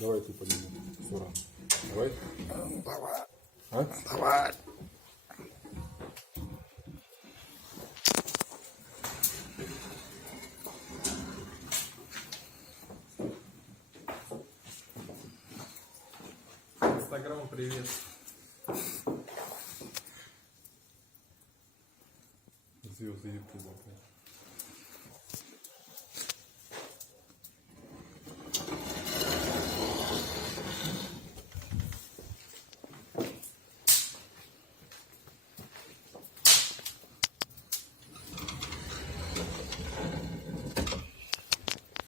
Давай ты поднимай. Суран. Давай. Давай. А? Давай. Инстаграм, привет. Звезды Ютуба.